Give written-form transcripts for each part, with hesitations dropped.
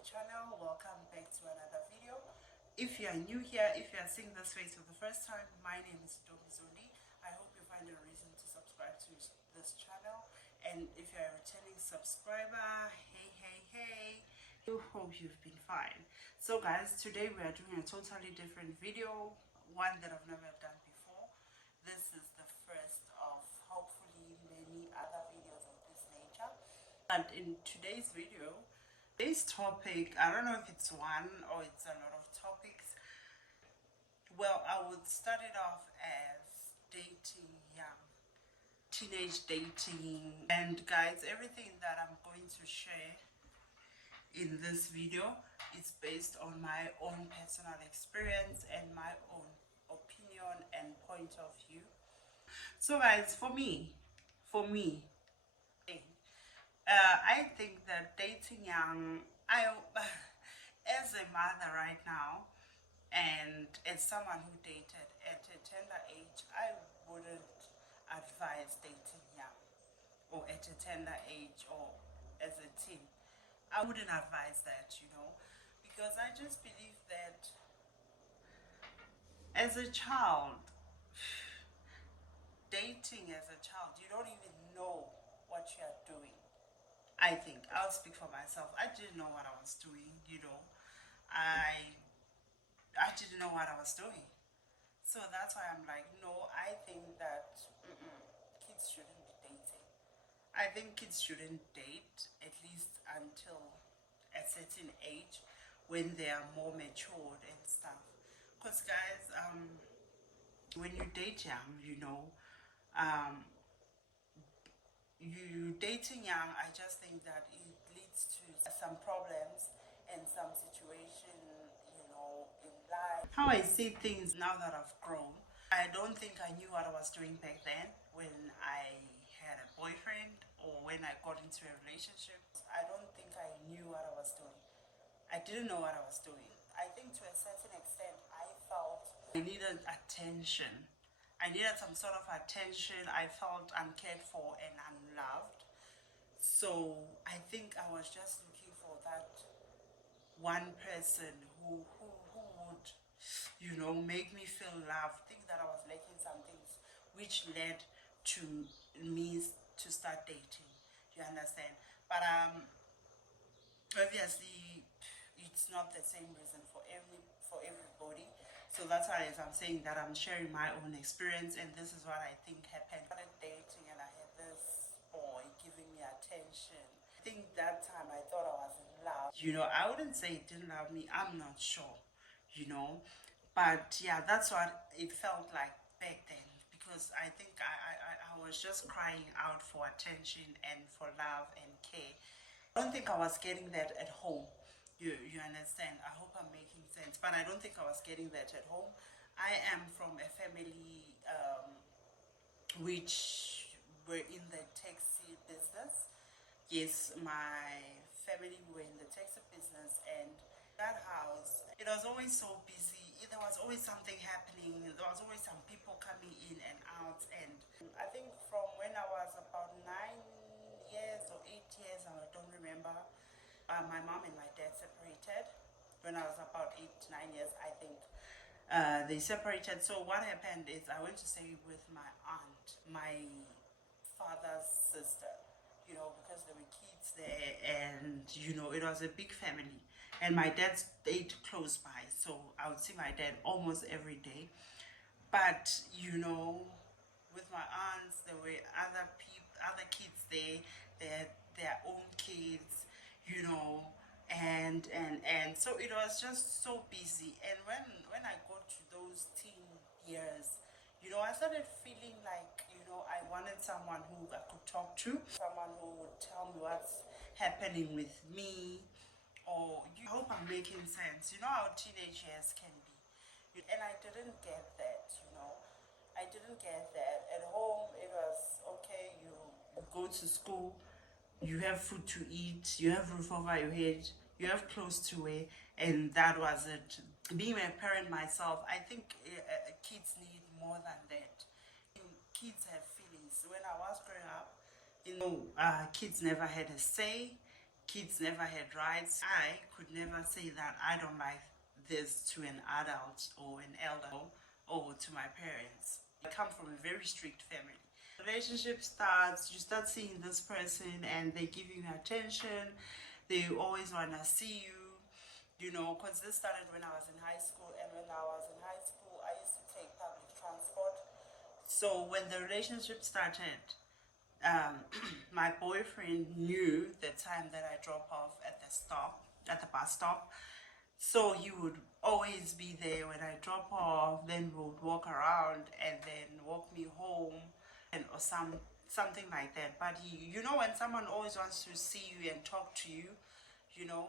channel. Welcome back to another video. If you are new here, if you are seeing this face for the first time, my name is Domizoli. I hope you find a reason to subscribe to this channel. And if you are a returning subscriber, hey, I hope you've been fine. So guys, today we are doing a totally different video, one that I've never done before. This is the first of hopefully many other videos of this nature. And in today's video, today's topic, I don't know if it's one or it's a lot of topics. Well, I would start it off as dating young, teenage dating. And guys, everything that I'm going to share in this video is based on my own personal experience and my own opinion and point of view. So guys, for me, I think that dating young, as a mother right now, and as someone who dated at a tender age, I wouldn't advise dating young or at a tender age or as a teen. I wouldn't advise that, because I just believe that as a child, dating as a child, you don't even know what you are doing. I think I'll speak for myself. I didn't know what I was doing, I didn't know what I was doing. So that's why I'm like, no, I think that kids shouldn't be dating. I think kids shouldn't date at least until a certain age when they are more matured and stuff. Because guys, when you date young, you dating young, I just think that it leads to some problems and some situation, in life. How I see things now that I've grown, I don't think I knew what I was doing back then when I had a boyfriend or when I got into a relationship. I don't think I knew what I was doing. I didn't know what I was doing. I think to a certain extent, I felt I needed attention. I needed some sort of attention. I felt uncared for and unloved. So I think I was just looking for that one person who would, make me feel loved. Think that I was lacking some things, which led to me to start dating. You understand? But obviously, it's not the same reason for everybody. So that's why, as I'm saying that, I'm sharing my own experience, and this is what I think happened. I started dating, and I had this boy giving me attention. I think that time I thought I was in love. I wouldn't say he didn't love me. I'm not sure. But yeah, that's what it felt like back then, because I think I was just crying out for attention and for love and care. I don't think I was getting that at home. You understand? I hope I'm making sense, but I don't think I was getting that at home. I am from a family which were in the taxi business. Yes, my family were in the taxi business, and that house, it was always so busy. There was always something happening. There was always some people coming in and out. And I think from when I was about 9 years or 8 years, I don't remember, my mom and my dad separated. When I was about 8, 9 years, I think they separated. So what happened is I went to stay with my aunt, my father's sister, because there were kids there, and it was a big family, and my dad stayed close by, so I would see my dad almost every day. But with my aunts, there were other kids there. They had their own kids, and so it was just so busy. And when I got to those teen years, I started feeling like, I wanted someone who I could talk to, someone who would tell me what's happening with me. Or I hope I'm making sense. You know how teenage years can be. And I didn't get that. I didn't get that. At home, it was okay, you go to school, you have food to eat, you have roof over your head, you have clothes to wear, and that was it. Being a parent myself, I think kids need more than that. Kids have feelings. When I was growing up, kids never had a say. kids never had rights. I could never say that I don't like this to an adult or an elder or to my parents. I come from a very strict family. Relationship starts, you start seeing this person and they give you attention, they always want to see you know, because this started when I was in high school, and when I was in high school I used to take public transport. So when the relationship started, my boyfriend knew the time that I drop off at the stop, at the bus stop. So he would always be there when I drop off, then we would walk around and then walk me home and or something like that. But he, you know, when someone always wants to see you and talk to you, you know,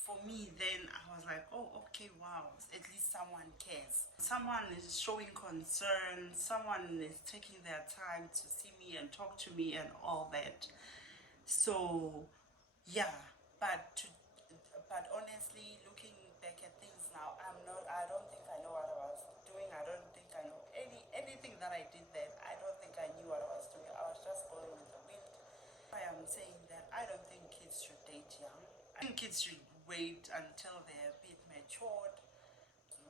for me then I was like, oh, okay, wow, at least someone cares. Someone is showing concern, someone is taking their time to see me and talk to me and all that. So yeah, but to but honestly, looking back at things now, I don't think I know what I was doing. I don't think I know anything that I did then. I don't think I knew what I was doing. I was just going with the wind. I am saying that I don't think kids should date young. I think kids should wait until they're a bit matured.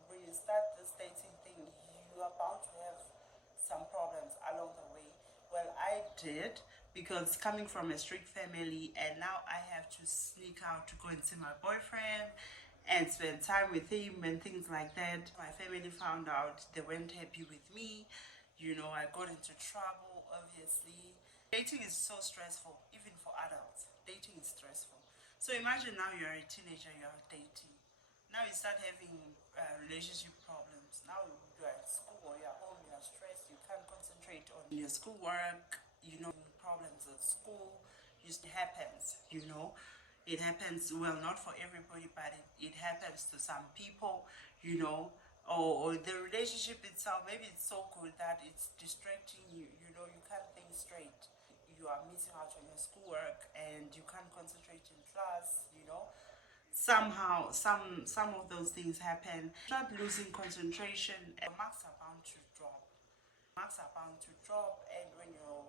When you start this dating thing, you are bound to have some problems along the way. Well, I did, because coming from a strict family and now I have to sneak out to go and see my boyfriend and spend time with him and things like that. My family found out, they weren't happy with me. You know, I got into trouble, obviously. Dating is so stressful, even for adults. Dating is stressful. So imagine now you're a teenager, you're dating. Now you start having relationship problems. Now you're at school or you're home, you're stressed, you can't concentrate on your schoolwork, you know, problems at school. It happens, you know. It happens, well, not for everybody, but it happens to some people, you know. Or the relationship itself, maybe it's so good that it's distracting you, you know, you can't think straight. You are missing out on your schoolwork and you can't concentrate in class, you know. Somehow some of those things happen. Start losing concentration and marks are bound to drop. Marks are bound to drop, and when your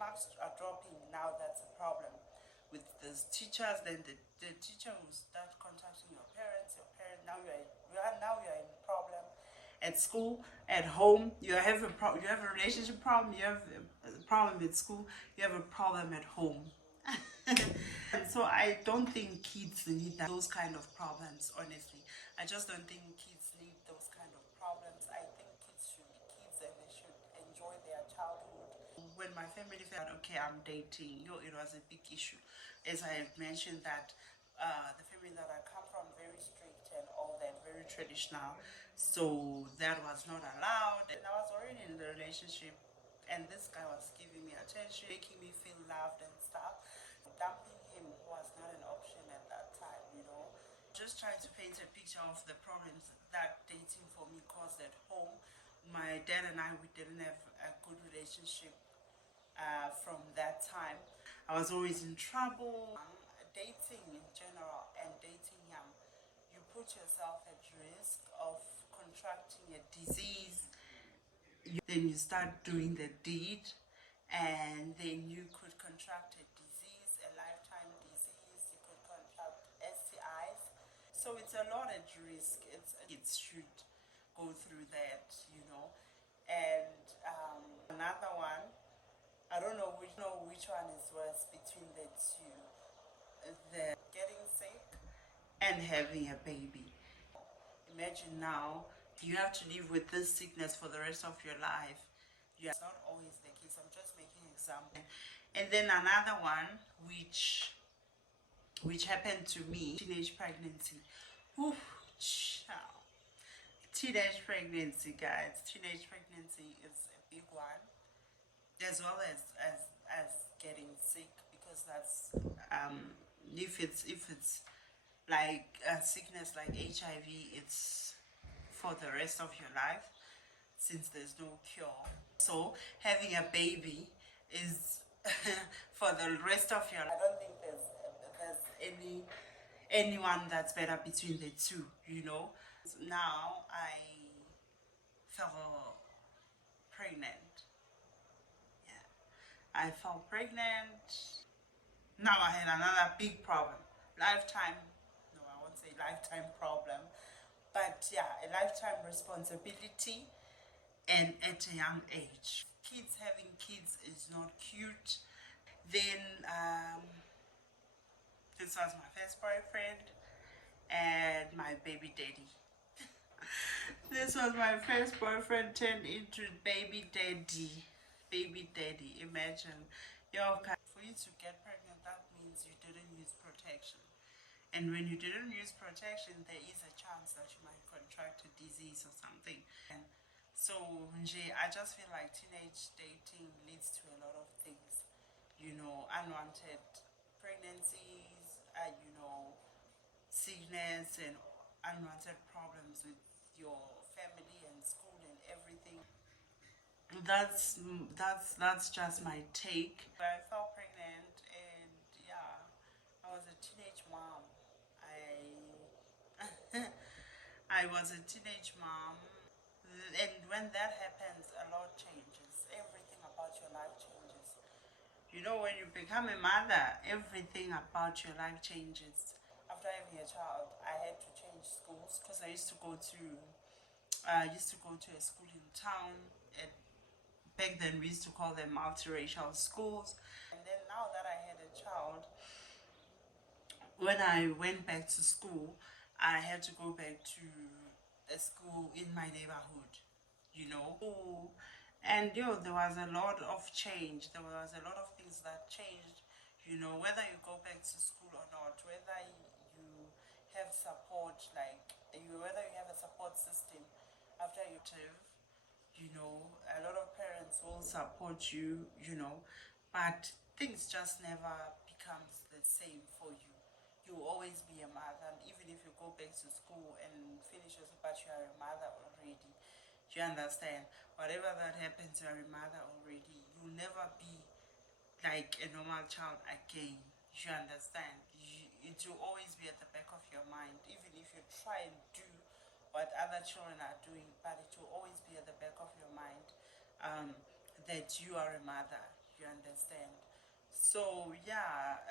marks are dropping, now that's a problem with the teachers. Then the teacher will start contacting your parents. Your parent, now you're in problem at school. At home you have you have a relationship problem, you have a problem at school, you have a problem at home. And so I don't think kids need those kind of problems, honestly. I just don't think kids need those kind of problems. I think kids should be kids and they should enjoy their childhood. When my family felt, okay, I'm dating, you know, it was a big issue. As I have mentioned that the family that I come from, very strict and all that, very traditional. So that was not allowed. And I was already in the relationship and this guy was giving me attention, making me feel loved and stuff. Dumping him was not an option at that time, you know. Just trying to paint a picture of the problems that dating for me caused at home. My dad and I, we didn't have a good relationship from that time. I was always in trouble. Dating in general and dating young, you put yourself at risk of contracting a disease. Then you start doing the deed, and then you could contract a disease, a lifetime disease. You could contract STIs. So it's a lot at risk. It should go through that, you know. And another one, I don't know which one is worse between the two. The getting sick and having a baby. Imagine now you have to live with this sickness for the rest of your life. It's not always the case. I'm just making an example. And then another one, which happened to me, teenage pregnancy. Oof, child. Teenage pregnancy, guys. Teenage pregnancy is a big one, as well as getting sick, because that's if it's like a sickness like HIV, it's for the rest of your life, since there's no cure. So having a baby is for the rest of your life. I don't think there's anyone that's better between the two, you know. Now I fell pregnant. Yeah, I fell pregnant. Now I had another big problem. Lifetime, no, I won't say lifetime problem, but yeah, a lifetime responsibility and at a young age. Kids having kids is not cute. Then this was my first boyfriend and my baby daddy. This was my first boyfriend turned into baby daddy. Baby daddy, imagine. For you to get pregnant, that means you didn't use protection. And when you didn't use protection, there is a chance that you might contract a disease or something. And so, I just feel like teenage dating leads to a lot of things. Unwanted pregnancies, sickness and unwanted problems with your family and school and everything. That's just my take. I fell pregnant and yeah, I was a teenage mom. I I was a teenage mom, and when that happens, a lot changes. Everything about your life changes. When you become a mother, everything about your life changes. After having a child, I had to change schools because I used to go to a school in town. And back then, we used to call them multiracial schools. And then now that I had a child, when I went back to school, I had to go back to a school in my neighborhood, And there was a lot of change. There was a lot of things that changed, whether you go back to school or not, whether you have support, whether you have a support system after you live, a lot of parents will support but things just never becomes the same for you. You will always be a mother, and even if you go back to school and finish your, but you are a mother already. Do you understand? Whatever that happens, you are a mother already. You'll never be like a normal child again. You understand? It will always be at the back of your mind, even if you try and do what other children are doing, but it will always be at the back of your mind that you are a mother. You understand? So yeah,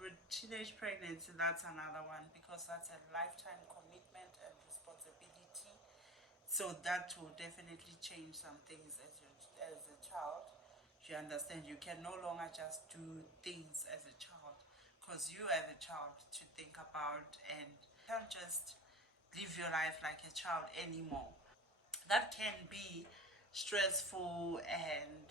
with teenage pregnancy, that's another one because that's a lifetime commitment and responsibility. So that will definitely change some things as a child. You understand? You can no longer just do things as a child because you have a child to think about and you can't just live your life like a child anymore. That can be stressful, and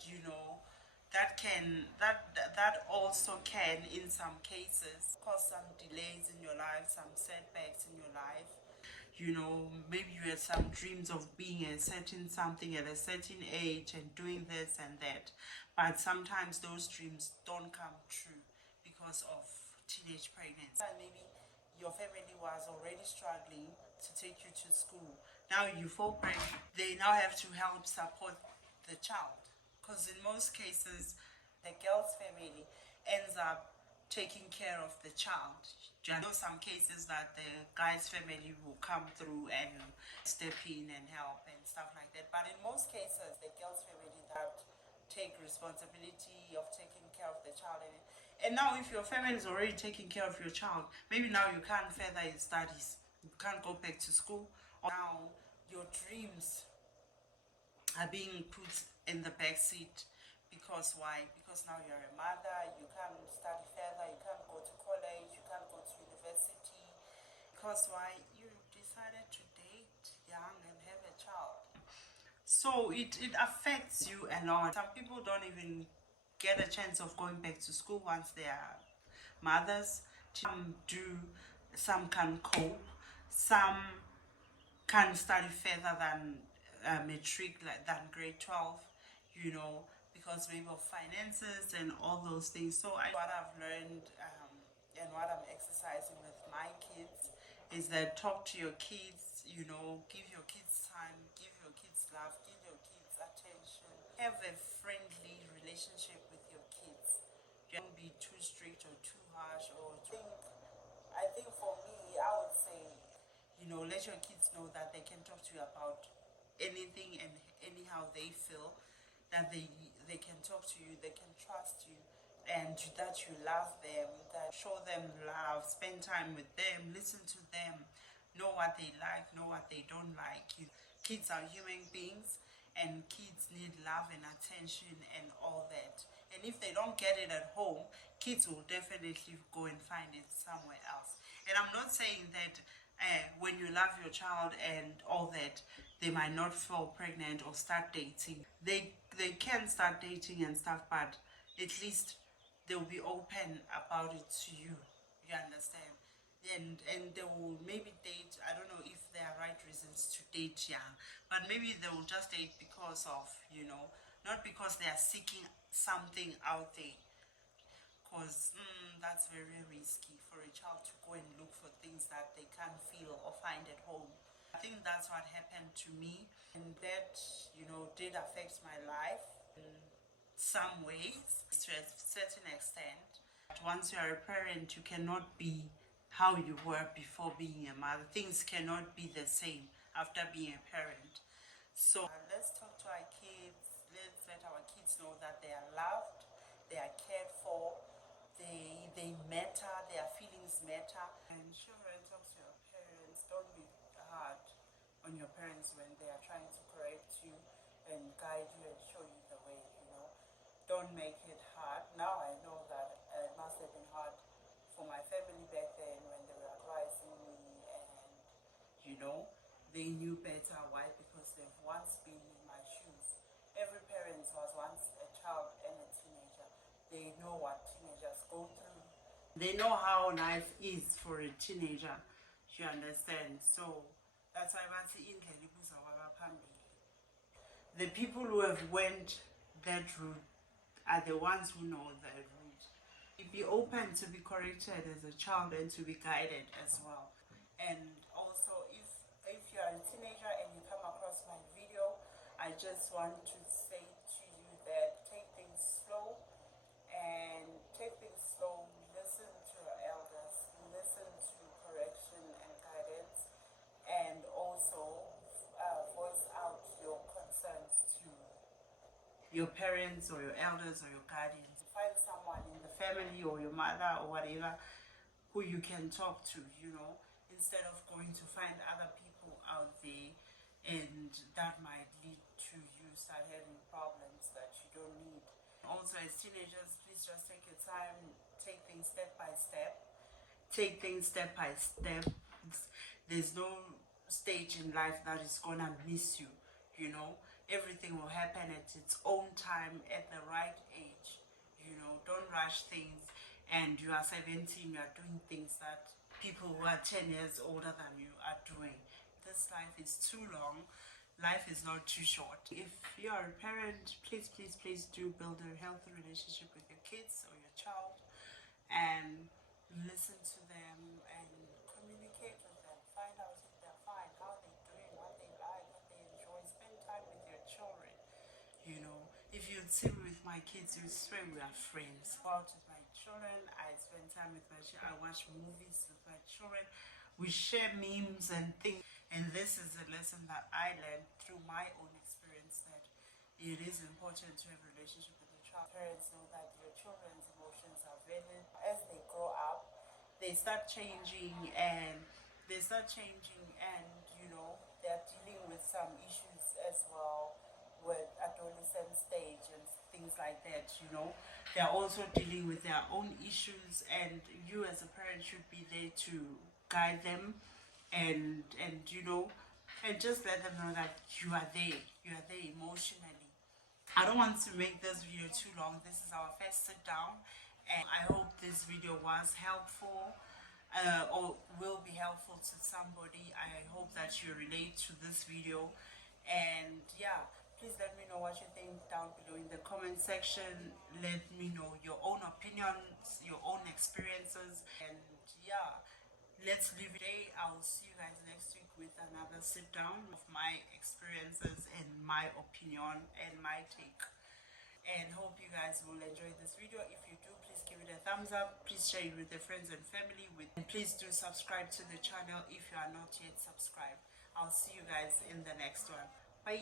that also can in some cases cause some delays in your life, some setbacks in your life. Maybe you had some dreams of being a certain something at a certain age and doing this and that, but sometimes those dreams don't come true because of teenage pregnancy. And maybe your family was already struggling to take you to school. Now you fall pregnant. They now have to help support the child. Because in most cases, the girl's family ends up taking care of the child. I know some cases that the guy's family will come through and step in and help and stuff like that. But in most cases, the girl's family that take responsibility of taking care of the child. And now if your family is already taking care of your child, maybe now you can't further your studies. You can't go back to school. Now your dreams are being put in the back seat. Because why? Because now you're a mother, you can't study further, you can't go to college, you can't go to university. Because why? You decided to date young and have a child. So it affects you a lot. Some people don't even get a chance of going back to school once they are mothers. Some do, some can cope, some can study further than matric, than grade 12, because maybe of finances and all those things. So what I've learned and what I'm exercising with my kids is that talk to your kids, give your kids time, give your kids love, give your kids attention. Have a friendly relationship with your kids. Don't be too strict or too harsh or too... I think for me, I would say, let your kids know that they can talk to you about anything and anyhow they feel, that they can talk to you, they can trust you, and that you love them, that show them love, spend time with them, listen to them, know what they like, know what they don't like. Kids are human beings, and kids need love and attention and all that. And if they don't get it at home, kids will definitely go and find it somewhere else. And I'm not saying that when you love your child and all that, they might not fall pregnant or start dating. They can start dating and stuff, but at least they'll be open about it to you. You understand? And they will maybe date. I don't know if there are right reasons to date young, but maybe they will just date because of, not because they are seeking something out there. Because that's very risky for a child to go and look for things that they can't feel or find at home. I think that's what happened to me, and that did affect my life in some ways to a certain extent. Once you are a parent, you cannot be how you were before being a mother. Things cannot be the same after being a parent. So let's talk to our kids. Let's let our kids know that they are loved, they are cared for, they matter, their feelings matter. And children, talk to your parents. Don't be hard on your parents when they are trying to correct you and guide you and show you the way. Don't make it hard. Now I know that it must have been hard for my family back then when they were advising me, and they knew better. Why? Because they've once been in my shoes. Every parent was once a child and a teenager. They know what teenagers go through. They know how life is for a teenager. You understand? So that's why the people who have went that route are the ones who know that route. Be open to be corrected as a child and to be guided as well. And also, if you are a teenager and you come across my video, I just want to say to you that take things slow. Listen to your elders, listen to correction and guidance, and also voice out your concerns to your parents or your elders or your guardians. Find someone in the family or your mother or whatever who you can talk to, instead of going to find other people out there, and that might lead to you start having problems that you don't need. Also, as teenagers, please just take your time, take things step by step. Take things step by step. There's no stage in life that is gonna miss you. Everything will happen at its own time at the right age. Don't rush things. And you are 17, you are doing things that people who are 10 years older than you are doing. This life is too long. Life is not too short. If you are a parent, please do build a healthy relationship with your kids or your child, and listen to them and communicate with them. Find out if they're fine, how they're doing, what they like, what they enjoy. Spend time with your children. If you'd see me with my kids, you'd swear we are friends. Go out with my children, I spend time with my children, I watch movies with my children, we share memes and things. And this is a lesson that I learned through my own experience, that it is important to have a relationship with your child. Parents know that your children's emotions are valid. As they grow up, they start changing, and they're dealing with some issues as well with adolescent stage and things like that. They're also dealing with their own issues, and you as a parent should be there to guide them and just let them know that you are there emotionally. I don't want to make this video too long. This is our first sit down, and I hope this video was helpful or will be helpful to somebody. I hope that you relate to this video, and yeah, please let me know what you think down below in the comment section. Let me know your own opinions, your own experiences, and yeah, let's leave it today. I will see you guys next week with another sit down of my experiences and my opinion and my take. And hope you guys will enjoy this video. If you do, please give it a thumbs up. Please share it with your friends and family. And please do subscribe to the channel if you are not yet subscribed. I'll see you guys in the next one. Bye.